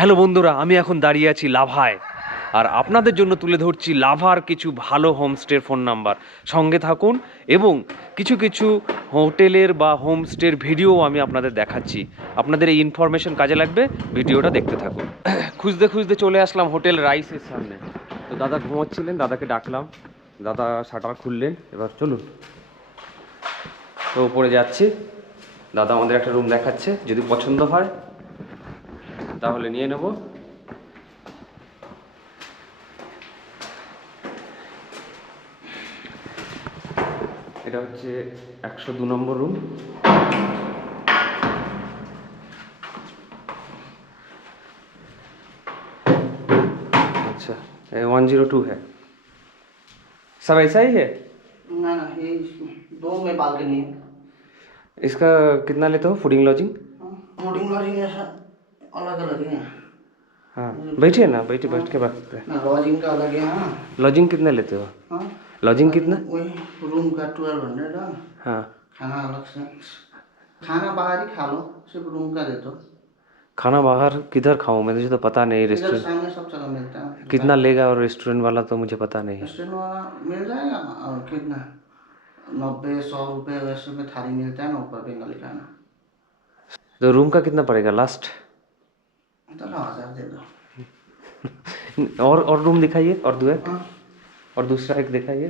Hello বন্ধুরা, আমি এখন দাঁড়িয়ে আছি লাভায়। আর আপনাদের জন্য তুলে ধরছি লাভার কিছু ভালো হোমস্টের ফোন নাম্বার। সঙ্গে থাকুন এবং কিছু কিছু হোটেলের বা হোমস্টের ভিডিও আমি আপনাদের দেখাচ্ছি। আপনাদের এই ইনফরমেশন কাজে লাগবে, ভিডিওটা দেখতে থাকুন। খুঁজতে খুঁজতে চলে আসলাম হোটেল রাইসের সামনে। তো দাদা ঘুমোচ্ছিলেন, দাদাকে ডাকলাম, দাদা শাটার খুললেন। এবার চলুন, তো উপরে যাচ্ছি। দাদা আমাদের একটা রুম দেখাচ্ছে, যদি পছন্দ হয় তাহলে নিয়ে নেব। এটা হচ্ছে 102 নম্বর রুম। अच्छा 102 है। सब ऐसा ही है? ना ना, ये दो में बालकनी है। इसका कितना लेते हो फूडिंग लॉजिंग? फूडिंग लॉजिंग ऐसा अलग अलग है। हाँ बैठिए ना, बैठ के बात करते हैं। ना लॉजिंग का अलग है। हाँ लॉजिंग कितना लेते हो? हाँ, लॉजिंग कितना? वही रूम का 1200 है। हाँ, खाना अलग से, खाना बाहर ही खा लो, सिर्फ रूम का दे दो। खाना बाहर किधर खाऊं? मुझे तो पता नहीं इधर रेस्टोरेंट सामने सब जगह मिलता है। कितना लेगा, और रेस्टोरेंट वाला तो मुझे पता नहीं है। रेस्टोरेंट वाला मिल जाएगा। और कितना 90-100 रुपये वैसे में थाली मिलता है ना, ऊपर बंगाली खाना। तो रूम का कितना पड़ेगा लास्ट? तो 1000 दे दो। और रूम दिखाइए, और दो एक, हाँ और दूसरा एक दिखाइए।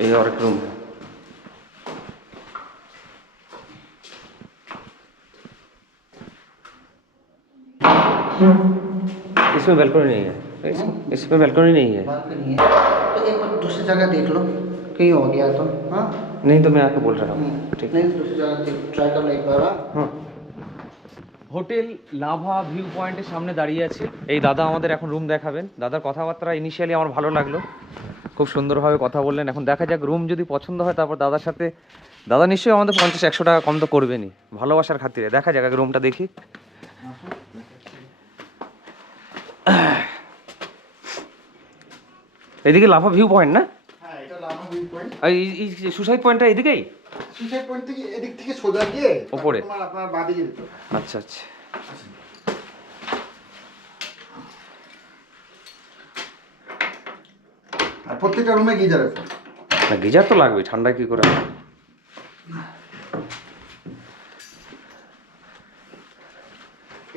ये और एक रूम है। इसमें बैल्कनी नहीं है। इसमें बैल्कनी नहीं है। बालकनी है तो एक बार दूसरी जगह देख लो, कहीं हो गया तो। हाँ नहीं तो मैं आके बोल रहा हूँ। ठीक नहीं, दूसरी जगह ट्राई कर लो एक बार। हाँ। হোটেল লাভা ভিউ পয়েন্টের সামনে দাঁড়িয়ে আছি। এই দাদা আমাদের এখন রুম দেখাবেন। দাদার কথাবার্তা ইনিশিয়ালি আমার ভালো লাগলো, খুব সুন্দরভাবে কথা বললেন। এখন দেখা যাক, রুম যদি পছন্দ হয় তারপর দাদার সাথে, দাদা নিশ্চয়ই আমাদের 50-100 টাকা কম তো করবেনই, ভালোবাসার খাতিরে। দেখা যাক, আগে রুমটা দেখি। এদিকে লাভা ভিউ পয়েন্ট না? হ্যাঁ, এটা লাভা ভিউ পয়েন্ট। আর এই সুসাইড পয়েন্টটা এদিকেই? সুইসাইড পয়েন্ট থেকে এদিক থেকে সোজা গিয়ে ওপরে তোমার আপনার বাদিকে যেতে হবে। আচ্ছা আচ্ছা। আর প্রত্যেকটা রুমে গিজার আছে। না গিজার তো লাগবে, ঠান্ডা কি করে?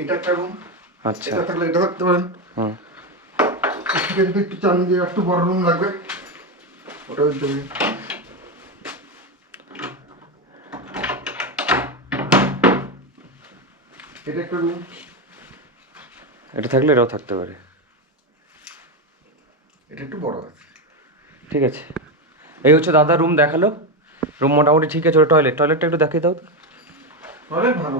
এটা একটা রুম। আচ্ছা। এটা থাকলে এটা থাকতে পারেন। হুম। এদিকে যদি একটু চান যে একটু বড় রুম লাগবে, ওটাও দিতে হবে। এটা একটা রুম। এটা থাকলে এটাও থাকতে পারে। এটা একটু বড় আছে। ঠিক আছে, এই হচ্ছে দাদা রুম দেখালো। রুম মোটামুটি ঠিক আছে। টয়লেটটা একটু দেখিয়ে দাও তো। টয়লেট ভালো।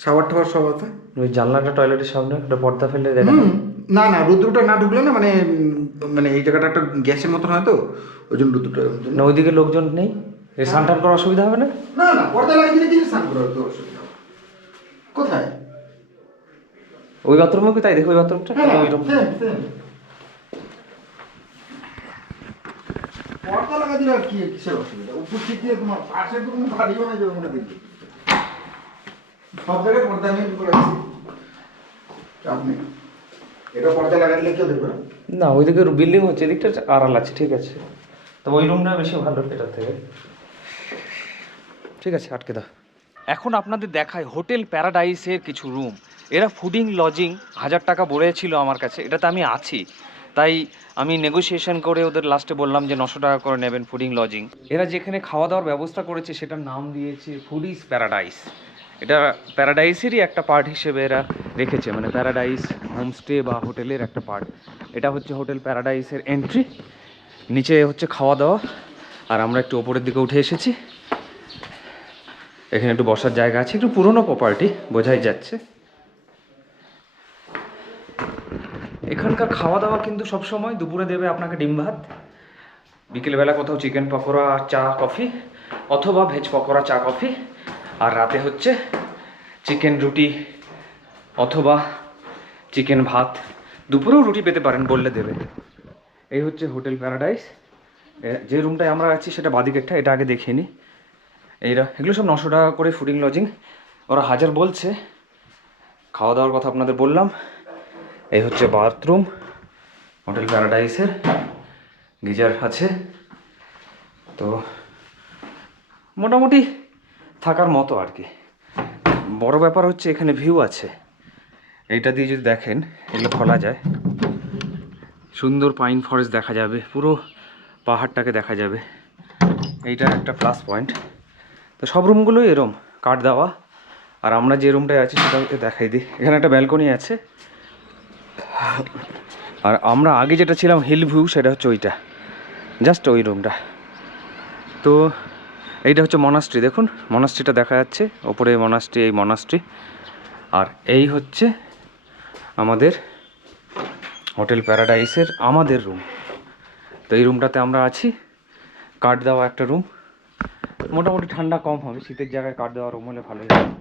শাওয়ার টাওয়ার সব আছে। ওই জানলাটা টয়লেটের সামনে একটা পর্দা ফেলে দেখা। না না, রুদ্রটা না ঢুকলে না, মানে মানে এই জায়গাটা একটা গ্যাসের মতন হয় তো, ওই জন্য রুদ্রটা। না ওইদিকে লোকজন নেই, স্নান টান করার অসুবিধা হবে না? না না, পর্দা লাগিয়ে দিলে কিছু স্নান করার তো অসুবিধা হবে। কোথায়? ওই বাথরুমে কি তাই? দেখো ওই বাথরুমটা, ওই রুম। পর্দা লাগা দিলে আর কি, কিসের অসুবিধা? উপর থেকে তোমার পাশে তো কোনো ভারী বানাই যাবে মনে দেখি। সব জায়গায় পর্দা আমি করে আছি, চাপ নেই। এটা পর্দা লাগালে কেউ দেখবে না। না ওইদিকে বিল্ডিং হচ্ছে, এদিকটা আড়াল আছে। ঠিক আছে, তো ওই রুমটা বেশি ভালো এটার থেকে। ঠিক আছে, আটকে দাও। এখন আপনাদের দেখায় হোটেল প্যারাডাইসের কিছু রুম। এরা ফুডিং লজিং 1000 টাকা বলেছিল আমার কাছে, এটাতে আমি আছি, তাই আমি নেগোসিয়েশন করে ওদের লাস্টে বললাম যে 900 টাকা করে নেবেন ফুডিং লজিং। এরা যেখানে খাওয়া দাওয়ার ব্যবস্থা করেছে সেটার নাম দিয়েছে ফুডিস প্যারাডাইস। এটা প্যারাডাইসেরই একটা পার্ট হিসেবে এরা রেখেছে, মানে প্যারাডাইস হোমস্টে বা হোটেলের একটা পার্ট। এটা হচ্ছে হোটেল প্যারাডাইসের এন্ট্রি, নিচে হচ্ছে খাওয়া দাওয়া। আর আমরা একটু ওপরের দিকে উঠে এসেছি। এখানে একটু বসার জায়গা আছে, একটু পুরনো প্রপার্টি বোঝাই যাচ্ছে। এখানকার খাওয়া দাওয়া কিন্তু সবসময় দুপুরে দেবে আপনাকে ডিম ভাত, বিকেলবেলা কোথাও চিকেন পকোড়া চা কফি, অথবা ভেজ পকোড়া চা কফি, আর রাতে হচ্ছে চিকেন রুটি অথবা চিকেন ভাত দুপুরেও রুটি পেতে পারেন, বললে দেবে। এই হচ্ছে হোটেল প্যারাডাইস। যে রুমটায় আমরা আছি সেটা বাদিকেরটা, এটা আগে দেখিয়ে নিই। এগুলো সব 900 টাকা করে ফুডিং লজিং, ওরা 1000 বলছে। খাওয়া দাওয়ার কথা আপনাদের বললাম। এই হচ্ছে বাথরুম হোটেল প্যারাডাইসের, গিজার আছে। তো মোটামুটি থাকার মতো আর কি। বড় ব্যাপার হচ্ছে এখানে ভিউ আছে, এইটা দিয়ে যদি দেখেন, এগুলো খোলা যায়, সুন্দর পাইন ফরেস্ট দেখা যাবে, পুরো পাহাড়টাকে দেখা যাবে, এইটা একটা প্লাস পয়েন্ট। তো সব রুমগুলোই এরম কাঠ দেওয়া। আর আমরা যে রুমটায় আছি সেটা দেখাই দিই। এখানে একটা ব্যালকনি আছে। আর আমরা আগে যেটা ছিলাম হিল ভিউ, সেটা হচ্ছে ওইটা, জাস্ট ওই রুমটা। তো এইটা হচ্ছে মনাস্ট্রি, দেখুন মনাস্ট্রিটা দেখা যাচ্ছে ওপরে, মনাস্ট্রি, এই মনাস্ট্রি। আর এই হচ্ছে আমাদের হোটেল প্যারাডাইসের আমাদের রুম। তো এই রুমটাতে আমরা আছি, কাঠ দেওয়া একটা রুম। মোটামুটি ঠান্ডা কম হবে, শীতের জায়গায় কাঠ দেওয়া রুম হলে ভালোই হবে।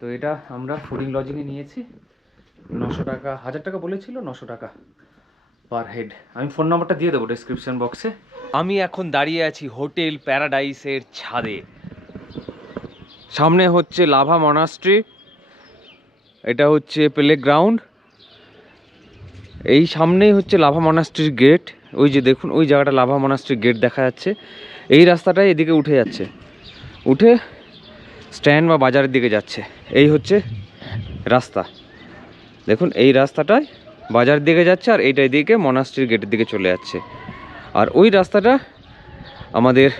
তো এটা আমরা ফুডিং লজিংয়ে নিয়েছি 900 টাকা, 1000 টাকা বলেছিল, 900 টাকা পার হেড। আমি ফোন নাম্বারটা দিয়ে দেবো ডেসক্রিপশন বক্সে। আমি এখন দাঁড়িয়ে আছি হোটেল প্যারাডাইসের ছাদে। সামনে হচ্ছে লাভা মনাস্ট্রি, এটা হচ্ছে প্লে গ্রাউন্ড। এই সামনেই হচ্ছে লাভা মনাস্ট্রির গেট। ওই যে দেখুন ওই জায়গাটা লাভা মনাস্ট্রির গেট দেখা যাচ্ছে। এই রাস্তাটাই এদিকে উঠে যাচ্ছে, উঠে স্ট্যান্ড বা বাজারের দিকে যাচ্ছে। এই হচ্ছে রাস্তা, দেখুন এই রাস্তাটায় বাজারের দিকে যাচ্ছে, আর এইটা এদিকে মনাস্ট্রির গেটের দিকে চলে যাচ্ছে। আর ওই রাস্তাটা আমাদের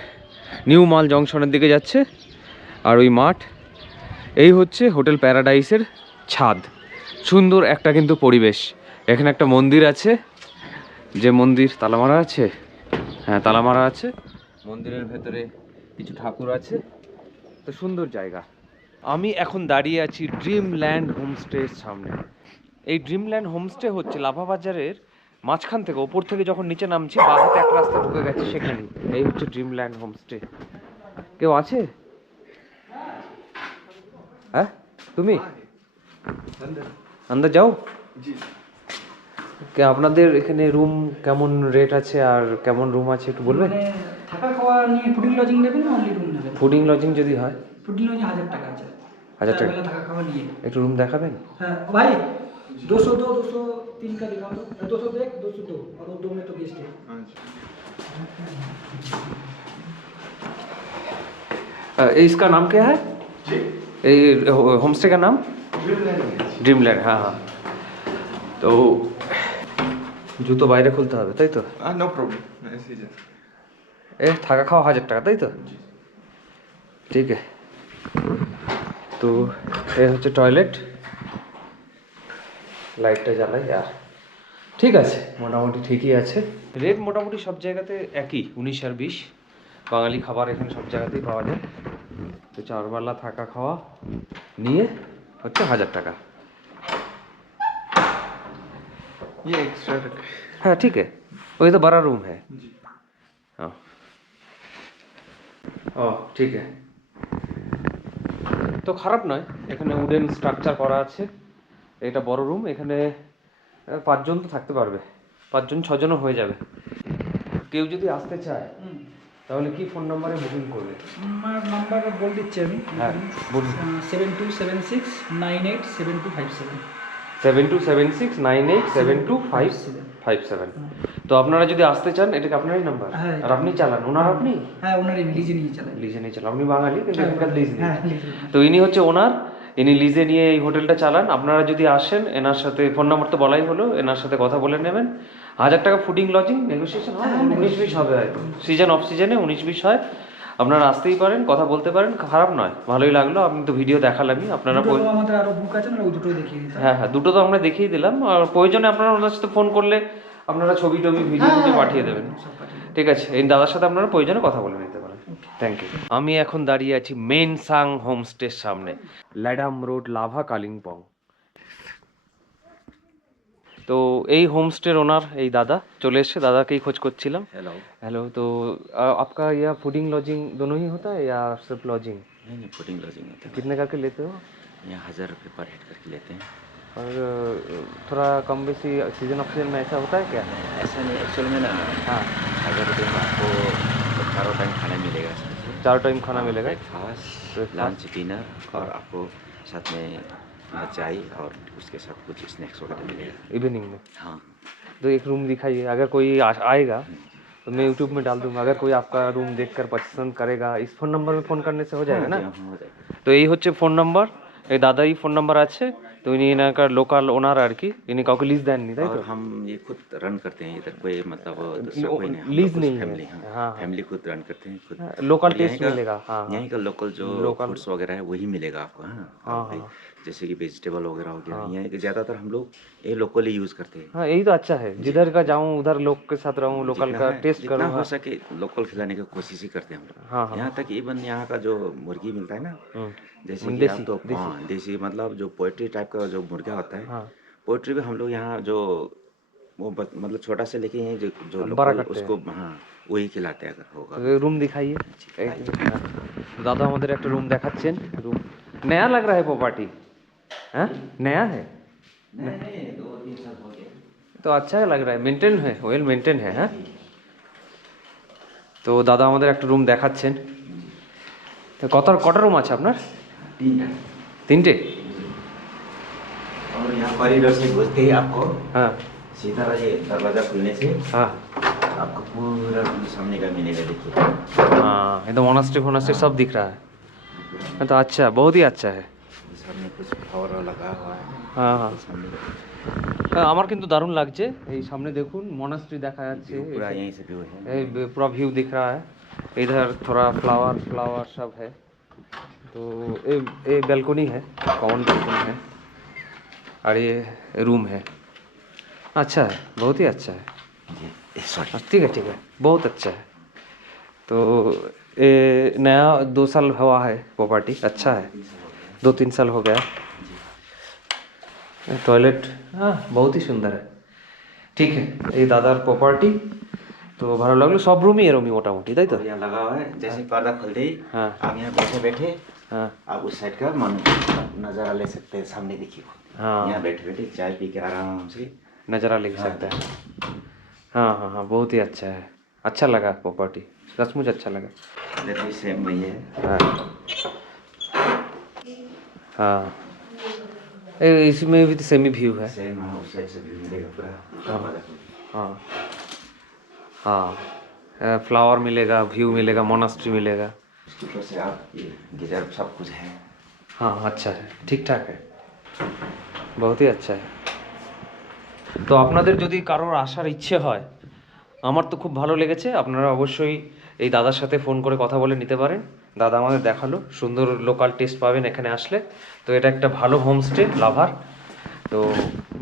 নিউ মাল জংশনের দিকে যাচ্ছে। আর ওই মাঠ, এই হচ্ছে হোটেল প্যারাডাইসের ছাদ। সুন্দর একটা কিন্তু পরিবেশ। এখানে একটা মন্দির আছে, যে মন্দির তালা মারা আছে, হ্যাঁ তালা মারা আছে। মন্দিরের ভেতরে কিছু ঠাকুর আছে। তো সুন্দর জায়গা। আমি এখন দাঁড়িয়ে আছি ড্রিমল্যান্ড হোমস্টের সামনে। এই ড্রিমল্যান্ড হোমস্টে হচ্ছে লাভা বাজারের মাঝখান থেকে, ওপর থেকে যখন নিচে নামছি বাঁহাতে এক রাস্তা ঢুকে গেছে সেখানেই। এই হচ্ছে ড্রিমল্যান্ড হোমস্টে। কেউ আছে? হ্যাঁ তুমি আন্দাজ যাও। আপনাদের এখানে রুম কেমন রেট আছে আর কেমন রুম আছে একটু বলবেন? মানে থাকা খাওয়া নিয়ে ফুডিং লজিং নেবেন না অনলি রুম নেবেন? ফুডিং লজিং যদি হয়, ফুডিং লজিং 1000 টাকা আছে। 1000 টাকা। থাকা খাওয়া নিয়ে একটু রুম দেখাবেন? हाँ भाई 202 203 का दिखा दो, 201 202 और वो 2 में तो गेस्ट है। इसका नाम क्या है? ये होमस्टे का नाम ড্রিমল্যান্ড। হ্যাঁ হ্যাঁ। তো জুতো বাইরে খুলতে হবে তাই তো? नो प्रॉब्लम, ऐसे ही जा। এ থাকা খাওয়া 1000 টাকা তাই তো? ঠিক আছে। তো এ হচ্ছে টয়লেট, লাইটটা জ্বালাই। আর ঠিক আছে, মোটামুটি ঠিকই আছে। রেট মোটামুটি সব জায়গাতে একই, 19 আর 20। বাঙালি খাবার এখানে সব জায়গাতেই পাওয়া যায়। তো 4 বেলা থাকা খাওয়া নিয়ে হচ্ছে 1000 টাকা। ये एक्स्ट्रा रख। हाँ ठीक है, वही तो बड़ा रूम है। हाँ ও ঠিক আছে। তো খারাপ নয়, এখানে উডেন স্ট্রাকচার করা আছে। এটা বড় রুম, এখানে 5 জন তো থাকতে পারবে, 5 জন 6 জনও হয়ে যাবে। কেউ যদি আসতে চায় তাহলে কি ফোন নম্বরে বুকিং করবে? আমার নাম্বার বল দিচ্ছি আমি। হ্যাঁ বলুন। 7276987257 7276987257। তো আপনারা যদি আসতে চান, এটা কি আপনারই নাম্বার? হ্যাঁ। আর আপনি চালান, ওনার আপনি? হ্যাঁ ওনার লিজে নিয়ে চালাই। লিজে নিয়ে চালান, আপনি বাঙালি কিন্তু এখানকার লিজ নেই। হ্যাঁ লিজে। তো ইনি হচ্ছে ওনার, ইনি লিজে নিয়ে এই হোটেলটা চালান। আপনারা যদি আসেন, এনার সাথে ফোন নাম্বার তো বলাই হলো, এনার সাথে কথা বলে নেবেন। 1000 টাকা ফুডিং লজিং, নেগোসিয়েশন হয়, 19-20 হবে হয়তো। সিজন অফ সিজনে 19-20 হয়। আপনারা আসতেই পারেন, কথা বলতে পারেন, খারাপ নয়, ভালোই লাগলো। আমি তো ভিডিও দেখালামই, আপনারা দুটো আমাদের আরো বুক আছে না, ওই দুটো দেখিয়ে দিতে। হ্যাঁ হ্যাঁ, দুটো তো আমরা দেখিয়ে দিলাম। আর প্রয়োজনে আপনারা ওনার সাথে ফোন করলে আপনারা ছবি টবি ভিডিও পাঠিয়ে দেবেন। ঠিক আছে, এই দাদার সাথে আপনারা প্রয়োজনে কথা বলে নিতে পারেন। Thank you. আমি এখন দাঁড়িয়ে আছি মেনসাং হোমস্টের সামনে, ল্যাডাম রোড, লাভা, কালিম্পং। তো এই হোমস্টের ওনার এই দাদা চলে এসছে, দাদাকেই খোঁজ করছিলাম। हेलो। हेलो, तो आपका यह फूडिंग लॉजिंग दोनों ही होता है या सिर्फ लॉजिंग? नहीं फूडिंग लॉजिंग होता है। कितने करके लेते हो? यहाँ 1000 रुपये पर हेड करके लेते हैं। और थोड़ा कम बेसी सीजन ऑफ सीजन में ऐसा होता है क्या? ऐसा नहीं एक्चुअल में ना, हाँ 1000 रुपये में आपको चारों टाइम खाना मिलेगा इसमें से। 4 टाइम खाना मिलेगा। Breakfast, Breakfast। लंच, डिनर और आपको साथ में चाय और उसके साथ कुछ स्नैक्स वगैरह मिलेगा। इवनिंग में। हाँ तो एक रूम दिखाइए, अगर कोई आएगा तो मैं यूट्यूब में डाल दूंगा, अगर कोई आपका रूम देखकर पसंद करेगा इस फ़ोन नंबर में फ़ोन करने से हो जाएगा না? हो जाएगा। তো এই হচ্ছে ফোন নাম্বার, এই দাদাই ফোন নাম্বার আছে। তো ইনি এনাকার লোকাল ওনার আর কি, ইনি কাউকে লিজ দেননি তাই তো? और हम ये खुद रन करते हैं, इधर कोई मतलब दूसरा कोई नहीं, हम लीज लोग कुछ नहीं है। फैमिली, हाँ, हाँ हाँ। फैमिली खुद रन करते हैं खुद। लोकल और यहीं टेस्ट का- मिलेगा। हाँ हाँ यहीं का लोकल जो लोकल- फूड्स वगैरह है वही मिलेगा आपको। हाँ हाँ, आपके हाँ। जैसे कि वेजिटेबल वगैरह हो गया, हाँ। यहाँ के ज़्यादातर हम लोग ये लोकली यूज़ करते हैं। हाँ, यही तो अच्छा है, जिधर का जाऊँ उधर लोग के साथ रहूँ, लोकल जितना का है, टेस्ट जितना करूँ। हो हाँ सके लोकल खिलाने की कोशिश ही करते हैं हम हाँ, लोग। हाँ। यहाँ तक इवन यहाँ का जो मुर्गी मिलता है ना, जैसे कि देसी आप तो देसी। हाँ देसी मतलब जो पोल्ट्री टाइप का जो मुर्गा होता है, हाँ पोल्ट्री भी हम लोग यहाँ जो वो मतलब छोटा से लेके यहीं जो जो बड़ा लोकल करते हैं। उसको हाँ वही खिलाते हैं अगर होगा। तो रूम दिखाइए। दादा আমাদের একটা रूम দেখাচ্ছেন। रूम नया लग रहा है प्रॉपर्टी। हाँ नया है नहीं 2-3 साल हो गया। তো अच्छा लग रहा है, মেনটেন है, ওয়েল মেনটেন है। হ্যাঁ তো দাদা আমাদের একটা রুম দেখাচ্ছেন। তো কটা রুম আছে আপনার? 3 তিনটে। और यहाँ कॉरिडोर से घुसते ही आपको हाँ सीधा ये दरवाजा खुलने से हाँ आपको पूरा सामने का मिलेगा। देखिए हाँ एकदम मोनास्ट्री फोनास्ट्री सब दिख रहा है। हाँ, तो अच्छा बहुत ही अच्छा है। सामने कुछ फ्लावर लगा हुआ है। हाँ हाँ सामने का আমার কিন্তু দারুণ লাগছে। এই সামনে দেখুন মনাস্ট্রি দেখা যাচ্ছে, व्यू पूरा यहीं से व्यू है। पूरा व्यू दिख रहा है। इधर थोड़ा फ्लावर सब है। तो ये बैल्कनी है, कॉमन बैल्कनी है और ये रूम है। अच्छा है, बहुत ही अच्छा है। सॉरी ठीक है बहुत अच्छा है। तो ये नया 2 साल हुआ है प्रॉपर्टी, अच्छा है 2-3 साल हो गया। टॉयलेट हाँ बहुत ही सुंदर है। ठीक है ये दादार प्रॉपर्टी। तो ভালো লাগলো, সব রুমই এরকমই মোটামুটি তাই তো? और यहाँ लगा हुआ है, जैसे पर्दा खुलते ही हाँ। आप यहाँ बैठे बैठे हाँ आप उस साइड का मन नज़ारा ले सकते हैं। सामने देखिए हाँ यहाँ बैठे बैठे चाय पी के आराम से नज़ारा ले सकता है। हाँ हाँ हाँ बहुत ही अच्छा है, अच्छा लगा प्रॉपर्टी, सचमुच अच्छा लगा। इधर भी सेम वही है। हाँ हाँ इसमें भी तो सेमी व्यू है। सेम हाँ उस साइड से भी मिलेगा पूरा। हाँ हाँ फ्लावर मिलेगा, व्यू मिलेगा, मोनास्ट्री मिलेगा। उसके ऊपर से आप ये गीजर सब कुछ है। हाँ अच्छा है, ठीक ठाक है, बहुत ही अच्छा है। তো আপনাদের যদি কারোর আসার ইচ্ছে হয়, আমার তো খুব ভালো লেগেছে, আপনারা অবশ্যই এই দাদার সাথে ফোন করে কথা বলে নিতে পারেন। দাদা আমাদের দেখালো, সুন্দর লোকাল টেস্ট পাবেন এখানে আসলে। তো এটা একটা ভালো হোমস্টে লাভার। তো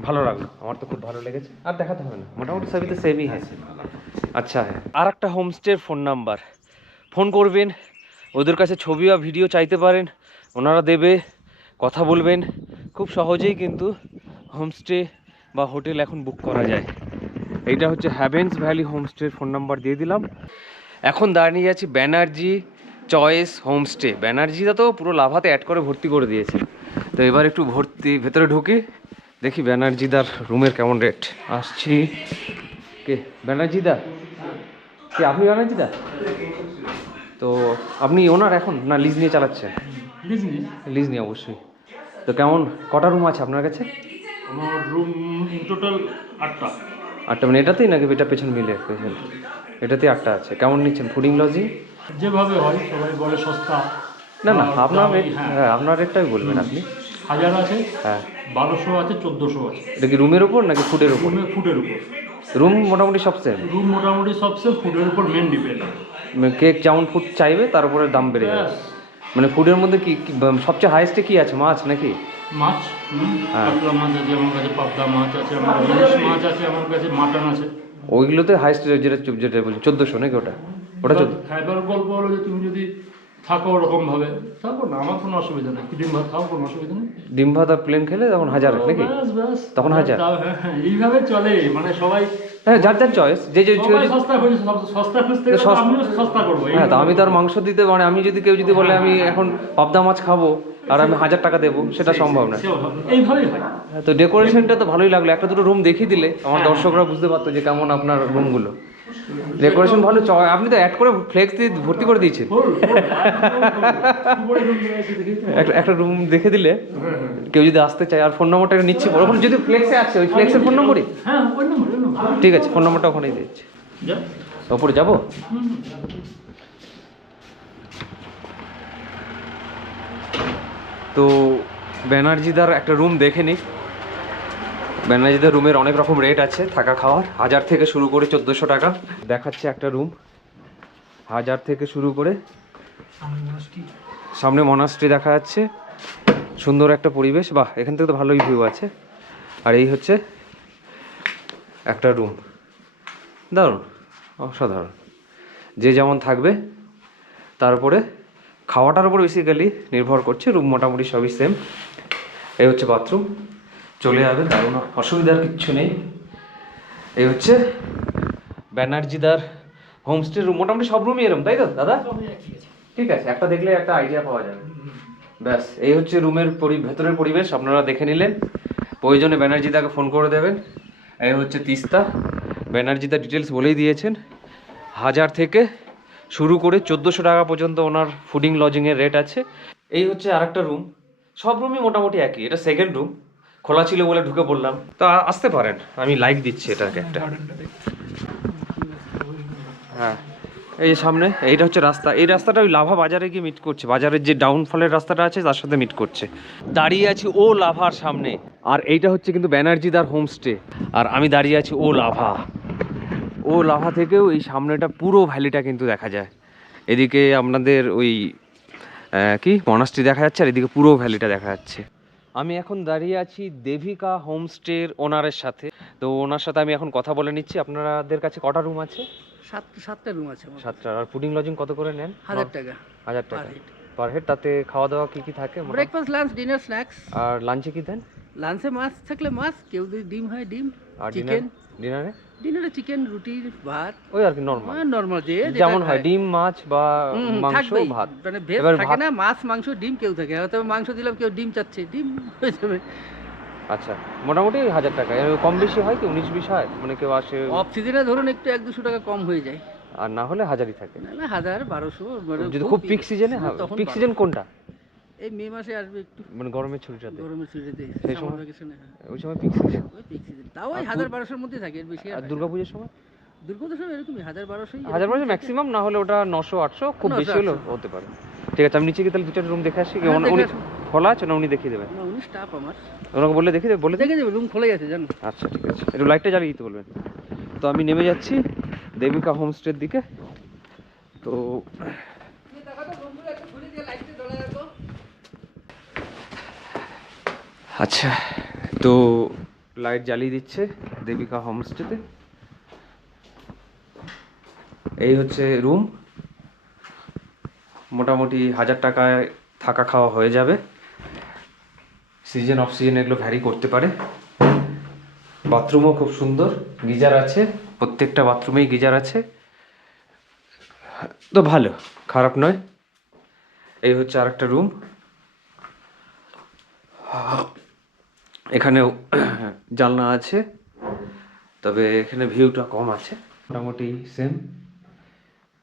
ভালো লাগলো, আমার তো খুব ভালো লেগেছে। আর দেখাতে হবে না, মোটামুটি সবই তো সেমই হ্যাঁ। আচ্ছা হ্যাঁ আর একটা হোমস্টের ফোন নাম্বার, ফোন করবেন, ওদের কাছে ছবি বা ভিডিও চাইতে পারেন, ওনারা দেবে, কথা বলবেন। খুব সহজেই কিন্তু হোমস্টে বা হোটেল এখন বুক করা যায়। এইটা হচ্ছে হ্যাভেন্স ভ্যালি হোমস্টের ফোন নাম্বার দিয়ে দিলাম। এখন দাঁড়িয়ে আছি ব্যানার্জি চয়েস হোমস্টে। ব্যানার্জিটা তো পুরো লাভাতে অ্যাড করে ভর্তি করে দিয়েছে। তো এবার একটু ভেতরে ঢুকি, দেখি ব্যানার্জিদার রুমের কেমন রেট। আসছি। কে ব্যানার্জিদা? কে আপনি ব্যানার্জিদা? তো আপনি ওনার এখন না লিজ নিয়ে চালাচ্ছেন? লিজ নিয়ে অবশ্যই। তো কেমন কটা রুম আছে আপনার কাছে? আমার রুম টোটাল 8টা। 8টা মানে এটাতেই নাকি এটা পেছন মিলে? পেছন এটাতেই 8টা আছে। কেমন নিচ্ছেন ফুডিং লজিং? যেভাবে হয় সবাই বলে সস্তা। না না আপনার রেট, হ্যাঁ হ্যাঁ আপনার রেটটাই বলবেন আপনি। 1000 আছে, হ্যাঁ 1200 আছে, 1400 আছে। এটা কি রুমের উপর নাকি ফুডের উপর? ফুডের উপর। রুম মোটামুটি সব সেম, রুম মোটামুটি সবচেয়ে ফুডের উপর মেন ডিপেন্ড। কেক যেমন ফুড চাইবে তার উপরে দাম বেড়ে যাবে। মানে ফুডের মধ্যে কি সবচেয়ে হাইয়েস্টে কি আছে, মাছ নাকি? মাছ, হ্যাঁ। কাতলা মাছ আছে আমার কাছে, পাবদা মাছ আছে আমার কাছে, ইলিশ মাছ আছে আমার কাছে, মাটন আছে। ওইগুলোতে হাইয়েস্ট যেটা বলছি 1400 নাকি? ওটা 1400। হ্যাঁ এবার গল্প হলো যে তুমি যদি থাকো ওরকমভাবে থাকো না, আমার কোনো অসুবিধা নেই, ডিম ভাত খাও, কোনো অসুবিধা নেই। ডিম ভাত আর প্লেন খেলে তখন 1000 নাকি? ব্যাস ব্যাস তখন 1000? হ্যাঁ হ্যাঁ, এইভাবে চলে, মানে সবাই হ্যাঁ, যার যার চয়েস, যে যে সবাই সস্তা খুঁজছে, সস্তা খুঁজতে গেলে সস্তা- আমিও সস্তা করবো। হ্যাঁ, তো আমি তো আর মাংস দিতে, মানে আমি যদি কেউ যদি বলে আমি এখন পাবদা মাছ খাবো আর আমি 1000 টাকা দেবো, সেটা সম্ভব না। এইভাবেই হয়। তো ডেকোরেশনটা তো ভালোই লাগলো, একটা দুটো রুম দেখিয়ে দিলে আমার দর্শকরা বুঝতে পারতো যে কেমন আপনার রুমগুলো। ডেকোরেশন ভালো, আপনি তো অ্যাড করে ফ্লেক্স দিয়ে ভর্তি করে দিয়েছেন। একটা রুম দেখে দিলে কেউ যদি আসতে চায়, আর ফোন নম্বরটা নিচ্ছি, ওরকম যদি ফ্লেক্সে আছে ওই ফ্লেক্সের ফোন নম্বরই। হ্যাঁ, ওই নম্বর, ওই নম্বর। ঠিক আছে, ফোন নম্বরটা ওখানেই দিচ্ছি। যা। ওপরে যাবো? তো ব্যানার্জিদার একটা রুম দেখে নিই। ব্যানার্জিদার রুমের অনেক রকম রেট আছে থাকা খাওয়ার, 1000 থেকে শুরু করে 1400 টাকা দেখাচ্ছে একটা রুম। 1000 থেকে শুরু করে সামনে মনাস্ট্রি দেখা যাচ্ছে, সুন্দর একটা পরিবেশ। বাহ, এখান থেকে তো ভালোই ভিউ আছে। আর এই হচ্ছে একটা রুম, দারুণ, অসাধারণ। যে যেমন থাকবে তারপরে খাওয়াটার উপর বেসিক্যালি নির্ভর করছে। রুম মোটামুটি সবই সেম। এই হচ্ছে বাথরুম, চলে যাবে, দারুণ, অসুবিধার কিচ্ছু নেই। এই হচ্ছে ব্যানার্জিদার হোমস্টে রুম। মোটামুটি সব রুমই এরকম, তাই তো দাদা? ঠিক আছে, একটা দেখলে একটা আইডিয়া পাওয়া যাবে। ব্যাস, এই হচ্ছে রুমের ভেতরের পরিবেশ, আপনারা দেখে নিলেন। প্রয়োজনে ব্যানার্জিদাকে ফোন করে দেবেন। এই হচ্ছে তিস্তা। ব্যানার্জিদা ডিটেলস বলেই দিয়েছেন। 1000 থেকে শুরু করে 1400 টাকা পর্যন্ত ওনার ফুডিং লজিংয়ের রেট আছে। এই হচ্ছে আরেকটা রুম, সব রুমই মোটামুটি একই। এটা সেকেন্ড রুম, খোলা ছিল বলে ঢুকে পড়লাম। তো আসতে পারেন, আমি লাইক দিচ্ছি এটাকে একটা। হ্যাঁ, এই যে সামনে এইটা হচ্ছে রাস্তা। এই রাস্তাটা ওই লাভা বাজারে গিয়ে মিট করছে, বাজারের যে ডাউনফলের রাস্তাটা আছে তার সাথে মিট করছে। দাঁড়িয়ে আছি ও লাভার সামনে, আর এইটা হচ্ছে কিন্তু ব্যানার্জিদার হোমস্টে। আর আমি দাঁড়িয়ে আছি ও লাভা। ও লাভা থেকেও এই সামনেটা পুরো ভ্যালিটা কিন্তু দেখা যায়। এদিকে আপনাদের ওই কি মনাস্ট্রি দেখা যাচ্ছে, আর এদিকে পুরো ভ্যালিটা দেখা যাচ্ছে। আমি এখন দাঁড়িয়ে আছি দেবিকা হোমস্টের ওনারের সাথে। তো ওনার সাথে আমি এখন কথা বলে নিচ্ছি। আপনাদের কাছে কটা রুম আছে? সাতটা রুম আছে আমার। 7টা। আর ফুডিং লজিং কত করে নেন? 1000 টাকা 1000 টাকা per head। Per head. তাতে খাওয়া দাওয়া কি কি থাকে? Breakfast, lunch, dinner, snacks. আর লাঞ্চে কি দেন? লাঞ্চে মাছ থাকলে মাছ, কেউ যদি ডিম হয় ডিম, আর চিকেন। ডিনারে ডিনারে চিকেন, রুটি, ভাত, ওই আর কি নরমাল নরমাল যে যেমন হয়, ডিম মাছ বা মাংস থাকবেই। ভাত। মানে ভেজ এবার থাকে ভাত- না, মাছ মাংস ডিম কেউ থাকে, হয়তো মাংস দিলাম, কেউ ডিম চাচ্ছে, ডিম হয়ে যাবে। আচ্ছা, মোটামুটি 1000 টাকা। এর কম বেশি হয় কি? 19-20 হয়, মানে কেউ আসে অফ সিজনে ধরুন একটু 1-200 টাকা কম হয়ে যায়। আর না হলে 1000ই থাকে। না না, 1000-1200 মানে যদি খুব পিক সিজনে, তখন পিক 1200 সিজন কোনটা? এই মে মাসে আসবে একটু, মানে গরমের ছুটিটাতে, গরমের ছুটিতে, সেই সামার সময়? ভ্যাকেশনে। ওই সময় পিক সিজন। ওই পিক সিজন, তাও ওই আর 1000-1200 মধ্যে থাকে, এর বেশি আর দুর্গাপূজার সময় দুর্গোৎসব সময় এরকমই 1000-1200। 1000 ম্যাক্সিমাম, না হলে ওটা 900-800, খুব 900, বেশি হলেও 800 হতে পারে। ঠিক আছে, আমি নিচে গিয়ে তাহলে 2-4 রুম দেখে আসি। হ্যাঁ, দেখে উনি আসুন। খোলা আছে না? উনি দেখিয়ে দেবেন? না, উনি স্টাফ আমার, ওনাকে বললে দেখিয়ে দেবে, বলে দেবে। দেখে যাবে, রুম খোলাই আছে জানো। আচ্ছা, ঠিক আছে, একটু লাইটটা জ্বালিয়ে দিতে বলবেন। তো আমি নেমে যাচ্ছি দেবিকা হোমস্টের দিকে। তো আচ্ছা, তো লাইট জ্বালিয়ে দিচ্ছে দেবিকা হোমস্টেতে। এই হচ্ছে রুম, মোটামুটি 1000 টাকায় থাকা খাওয়া হয়ে যাবে। সিজন অফ সিজন এগুলো ভ্যারি করতে পারে। বাথরুমও খুব সুন্দর, গিজার আছে, প্রত্যেকটা বাথরুমেই গিজার আছে। তো ভালো, খারাপ নয়। এই হচ্ছে আরেকটা রুম। এখানেও জানলা আছে, তবে এখানে ভিউটা কম আছে। মোটামুটি সেম,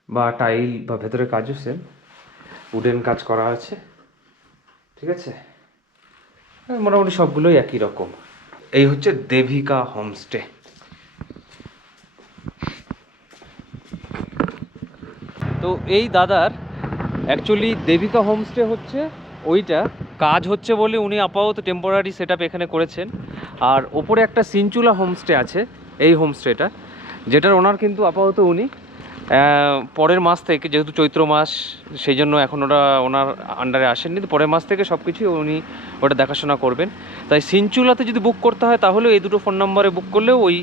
বা টাইল বা ভেতরে কাজও সেম, উডেন কাজ করা আছে। ঠিক আছে, মোটামুটি সবগুলোই একই রকম। এই হচ্ছে দেবিকা হোমস্টে। তো এই দাদার অ্যাকচুয়ালি দেবিকা হোমস্টে হচ্ছে ওইটা, কাজ হচ্ছে বলে উনি আপাতত টেম্পোরারি সেট আপ এখানে করেছেন। আর ওপরে একটা সিনচুলা হোমস্টে আছে, এই হোমস্টেটা, যেটার ওনার কিন্তু আপাতত উনি পরের মাস থেকে, যেহেতু চৈত্র মাস সেই জন্য এখন ওরা ওনার আন্ডারে আসেননি, তো পরের মাস থেকে সব কিছুই উনি ওটা দেখাশোনা করবেন। তাই সিনচুলাতে যদি বুক করতে হয় তাহলে এই দুটো ফোন নম্বরে বুক করলেও ওই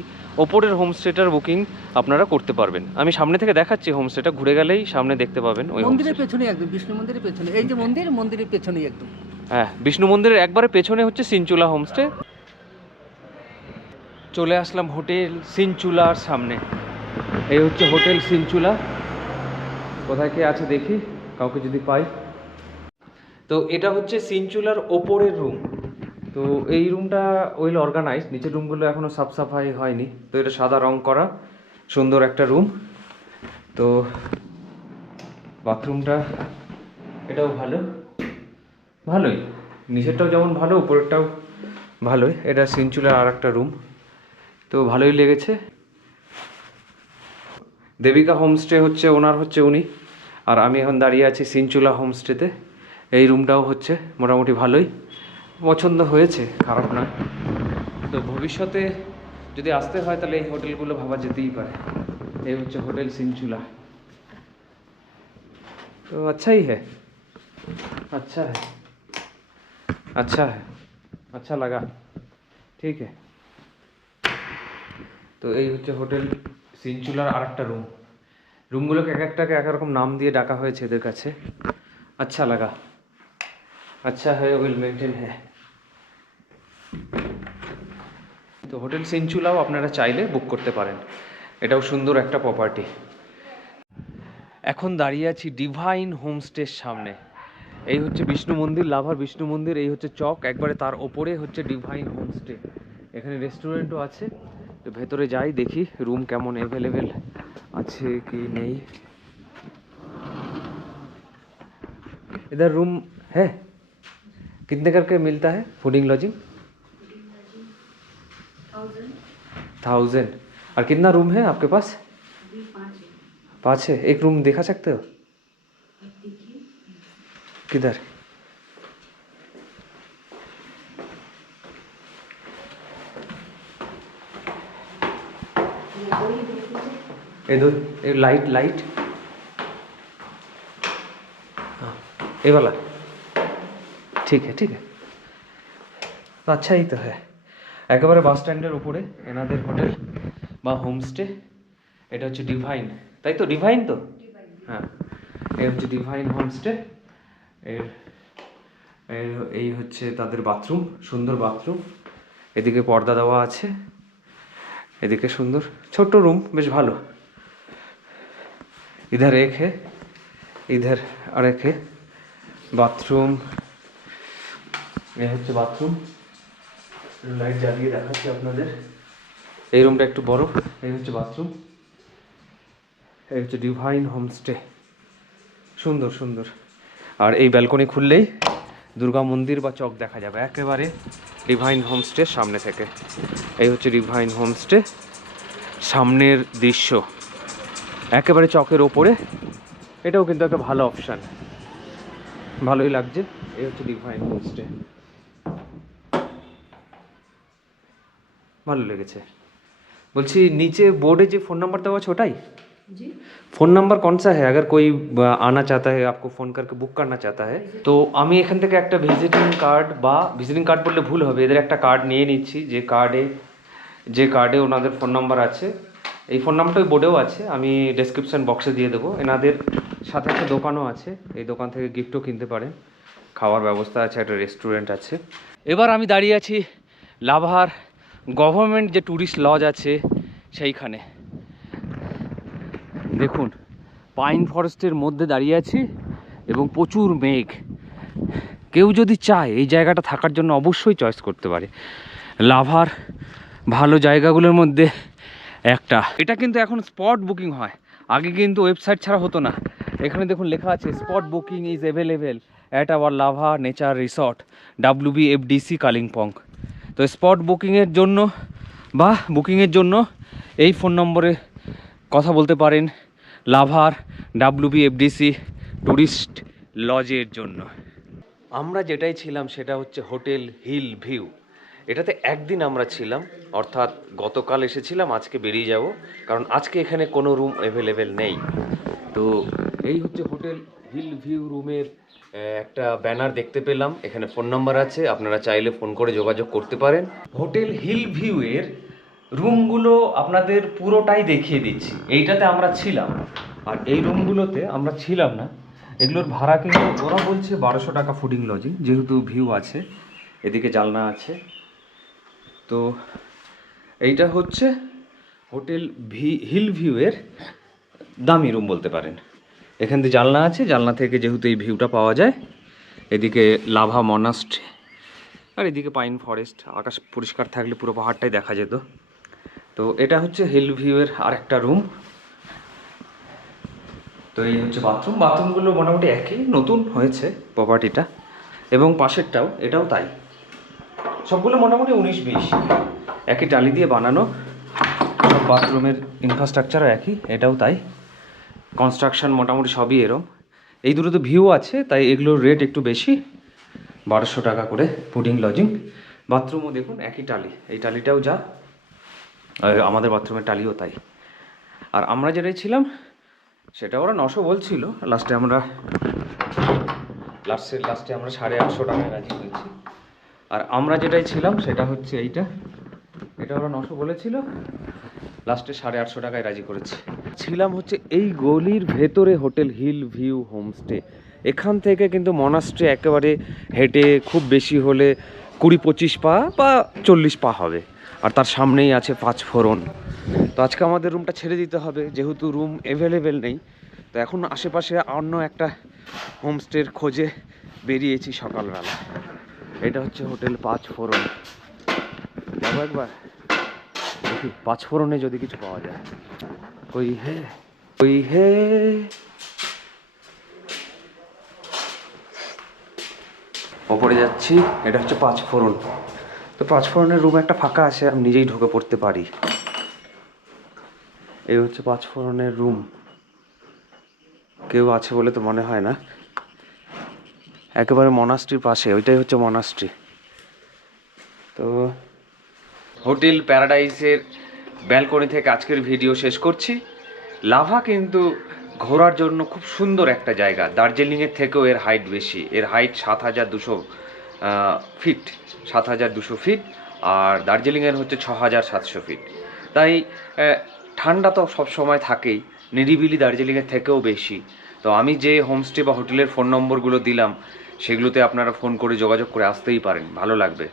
ওপরের হোমস্টেটার বুকিং আপনারা করতে পারবেন। আমি সামনে থেকে দেখাচ্ছি হোমস্টেটা, ঘুরে গেলেই সামনে দেখতে পাবেন ওই মন্দিরের হোমস্টে। পেছনে একদম, বিষ্ণু মন্দিরের পেছনে, এই যে মন্দিরের পেছনেই একদম। হ্যাঁ, বিষ্ণু মন্দিরের একবারে পেছনে হচ্ছে সিনচুলা হোমস্টে। চলে আসলাম হোটেল সিনচুলার সামনে। এই হচ্ছে হোটেল সিনচুলা। কোথায় কে আছে দেখি, কাউকে যদি পাই। তো এটা হচ্ছে সিনচুলার ওপরের রুম। তো এই রুমটা ওয়েল অর্গানাইজ, নিচের রুমগুলো এখনও সাফ সাফাই হয়নি। তো এটা সাদা রং করা সুন্দর একটা রুম। তো বাথরুমটা এটাও ভালোই, নিচেরটাও যেমন ভালো, উপরেরটাও ভালোই। এটা সিনচুলার আর একটা রুম, তো ভালোই লেগেছে। দেবিকা হোমস্টে হচ্ছে ওনার হচ্ছে উনি, আর আমি এখন দাঁড়িয়ে আছি সিনচুলা হোমস্টেতে। এই রুমটাও হচ্ছে মোটামুটি ভালোই, পছন্দ হয়েছে, খারাপ নয়। তো ভবিষ্যতে যদি আসতে হয় তাহলে এই হোটেলগুলো ভাবা যেতেই পারে। এই হচ্ছে হোটেল সিনচুলা। তো আচ্ছাই হ্যাঁ, अच्छा है, अच्छा लगा, ठीक है। তো এই হচ্ছে হোটেল সিনচুলার আর একটা রুমগুলোকে এক একটাকে এক রকম নাম দিয়ে ডাকা হয়েছে এদের কাছে। আচ্ছা লাগা, আচ্ছা হ্যাঁ, ওয়েল মেনটেন হ্যাঁ। তো হোটেল সিনচুলাও আপনারা চাইলে বুক করতে পারেন, এটাও সুন্দর একটা প্রপার্টি। এখন দাঁড়িয়ে আছি ডিভাইন হোমস্টের সামনে। এই হচ্ছে বিষ্ণু মন্দির, লাভার বিষ্ণু মন্দির। এই হচ্ছে চক, একবারে তার ওপরে হচ্ছে ডিভাইন হোমস্টে। এখানে রেস্টুরেন্টও আছে। তো ভেতরে যাই, দেখি রুম কেমন অ্যাভেলেবেল আছে কি নেই। इधर रूम है कितने करके मिलता है फूडिंग लॉजिंग? 1000। और कितना रूम है आपके पास? 5 है। एक रूम दिखा सकते हो? किधर? इधर लाइट हाँ, ये वाला ठीक है। তো আচ্ছাই তো হ্যাঁ, একেবারে বাস স্ট্যান্ডের উপরে এনাদের হোটেল বা হোমস্টে। এটা হচ্ছে ডিভাইন, তাই তো? ডিভাইন তো, হ্যাঁ। এই হচ্ছে ডিভাইন হোমস্টে। এই হচ্ছে তাদের বাথরুম, সুন্দর বাথরুম। এদিকে পর্দা দেওয়া আছে, এদিকে সুন্দর ছোট্ট রুম, বেশ ভালো। इधर एक है, इधर और एक है বাথরুম। এই হচ্ছে বাথরুম, লাইট জ্বালিয়ে দেখাচ্ছি আপনাদের। এই রুমটা একটু বড়। এই হচ্ছে বাথরুম। এই হচ্ছে ডিভাইন হোমস্টে, সুন্দর। আর এই ব্যালকনি খুললেই দুর্গা মন্দির বা চক দেখা যাবে একেবারে ডিভাইন হোমস্টের সামনে থেকে। এই হচ্ছে ডিভাইন হোমস্টে সামনের দৃশ্য, একেবারে চকের ওপরে। এটাও কিন্তু একটা ভালো অপশান, ভালোই লাগছে। এই হচ্ছে ডিভাইন হোমস্টে, ভালো লেগেছে। বলছি নিচে বোর্ডে যে फ़ोन नंबर देवा है ওটাই? जी फ़ोन नंबर कौन सा है अगर कोई आना चाहता है, आपको फ़ोन करके बुक करना चाहता है? তো আমি এখান থেকে একটা ভিজিটিং কার্ড বললে ভুল হবে, এদের একটা কার্ড নিয়ে নিচ্ছি, যে কার্ডে ওনাদের ফোন নাম্বার আছে। এই ফোন নাম্বারটা ওই বোর্ডেও আছে, আমি ডেসক্রিপশন বক্সে দিয়ে দেবো। এনাদের সাথে একটা দোকানও আছে, এই দোকান থেকে গিফটও কিনতে পারেন, খাওয়ার ব্যবস্থা আছে, একটা রেস্টুরেন্ট আছে। এবার আমি দাঁড়িয়ে আছি লাভার গভর্নমেন্ট যে ট্যুরিস্ট লজ আছে সেইখানে। দেখুন পাইন ফরেস্টের মধ্যে দাঁড়িয়ে আছি এবং প্রচুর মেঘ। কেউ যদি চায় এই জায়গাটা থাকার জন্য অবশ্যই চয়েস করতে পারে। লাভার ভালো জায়গাগুলোর মধ্যে একটা। এটা কিন্তু এখন স্পট বুকিং হয়, আগে কিন্তু ওয়েবসাইট ছাড়া হতো না। এখানে দেখুন লেখা আছে spot booking is available at our lava nature resort WBFDC Kalimpong. তো স্পট বুকিংয়ের জন্য এই ফোন নম্বরে কথা বলতে পারেন লাভার WBFDC ট্যুরিস্ট লজের জন্য। আমরা যেটাই ছিলাম সেটা হচ্ছে হোটেল হিল ভিউ। এটাতে একদিন আমরা ছিলাম, অর্থাৎ গতকাল এসেছিলাম, আজকে বেরিয়ে যাব, কারণ আজকে এখানে কোনো রুম অ্যাভেলেবেল নেই। তো এই হচ্ছে হোটেল হিল ভিউ রুমের একটা ব্যানার দেখতে পেলাম, এখানে ফোন নাম্বার আছে, আপনারা চাইলে ফোন করে যোগাযোগ করতে পারেন। হোটেল হিল ভিউয়ের রুমগুলো আপনাদের পুরোটাই দেখিয়ে দিচ্ছি। এইটাতে আমরা ছিলাম, আর এই রুমগুলোতে আমরা ছিলাম না। এগুলোর ভাড়া কিন্তু ওরা বলছে 1200 টাকা ফুডিং লজিং, যেহেতু ভিউ আছে, এদিকে জানলা আছে। তো এইটা হচ্ছে হোটেল হিল ভিউয়ের দামি রুম বলতে পারেন। এখান দিয়ে জানলা আছে, জানলা থেকে যেহেতু এই ভিউটা পাওয়া যায়। এদিকে লাভা মনাস্ট্রি, আর এদিকে পাইন ফরেস্ট। আকাশ পরিষ্কার থাকলে পুরো পাহাড়টাই দেখা যেত। তো এটা হচ্ছে হিল ভিউয়ের আরেকটা রুম। তো এই হচ্ছে বাথরুম। বাথরুমগুলো মোটামুটি একই, নতুন হয়েছে প্রপার্টিটা, এবং পাশেরটাও, এটাও তাই। সবগুলো মোটামুটি 19-20, একই টালি দিয়ে বানানো। সব বাথরুমের ইনফ্রাস্ট্রাকচারও একই, এটাও তাই। কনস্ট্রাকশন মোটামুটি সবই এরম। এই দুটো তো ভিউ আছে, তাই এগুলোর রেট একটু বেশি, 1200 টাকা করে ফুডিং লজিং। বাথরুমও দেখুন একই টালি, এই টালিটাও যা, আর আমাদের বাথরুমের টালিও তাই। আর আমরা যেটাই ছিলাম সেটা ওরা 900 বলছিল, লাস্টে আমরা 850 টাকায় রাজি হয়েছি। আর আমরা যেটাই ছিলাম সেটা হচ্ছে এটা ওরা 900 বলেছিল, লাস্টে 850 টাকায় রাজি করেছে। ছিলাম হচ্ছে এই গলির ভেতরে হোটেল হিল ভিউ হোমস্টে। এখান থেকে কিন্তু মনাস্ট্রি একেবারে হেঁটে খুব বেশি হলে 20-25 পা বা 40 পা হবে। আর তার সামনেই আছে 5 ফোরন। তো আজকে আমাদের রুমটা ছেড়ে দিতে হবে, যেহেতু রুম অ্যাভেলেবেল নেই। তো এখন আশেপাশে অন্য একটা হোমস্টের খোঁজে বেরিয়েছি সকালবেলা। এটা হচ্ছে হোটেল 5 ফোরন। যাবো একবার দেখি 5 ফোরনে যদি কিছু পাওয়া যায়। কই হে ওপরে যাচ্ছি। এটা হচ্ছে 5 ফোরন। তো 5 ফোরনের রুম একটা ফাঁকা আছে, আমি নিজেই ঢুকে পড়তে পারি। এই হচ্ছে 5 ফোরনের রুম। কেউ আছে বলে তো মনে হয় না, একেবারে মনাস্ট্রির পাশে, ওইটাই হচ্ছে মনাস্ট্রি। তো হোটেল প্যারাডাইসের ব্যালকনি থেকে আজকের ভিডিও শেষ করছি। লাভা কিন্তু ঘোরার জন্য খুব সুন্দর একটা জায়গা। দার্জিলিংয়ের থেকেও এর হাইট বেশি, এর হাইট 7200 ফিট, 7200 ফিট, আর দার্জিলিংয়ের হচ্ছে 6700 ফিট। তাই ঠান্ডা তো সব সময় থাকেই, নিরিবিলি দার্জিলিংয়ের থেকেও বেশি। তো আমি যে হোমস্টে বা হোটেলের ফোন নম্বরগুলো দিলাম সেগুলোতে আপনারা ফোন করে যোগাযোগ করে আসতেই পারেন, ভালো লাগবে।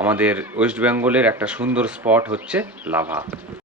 আমাদের ওয়েস্ট বেঙ্গলের একটা সুন্দর স্পট হচ্ছে লাভা।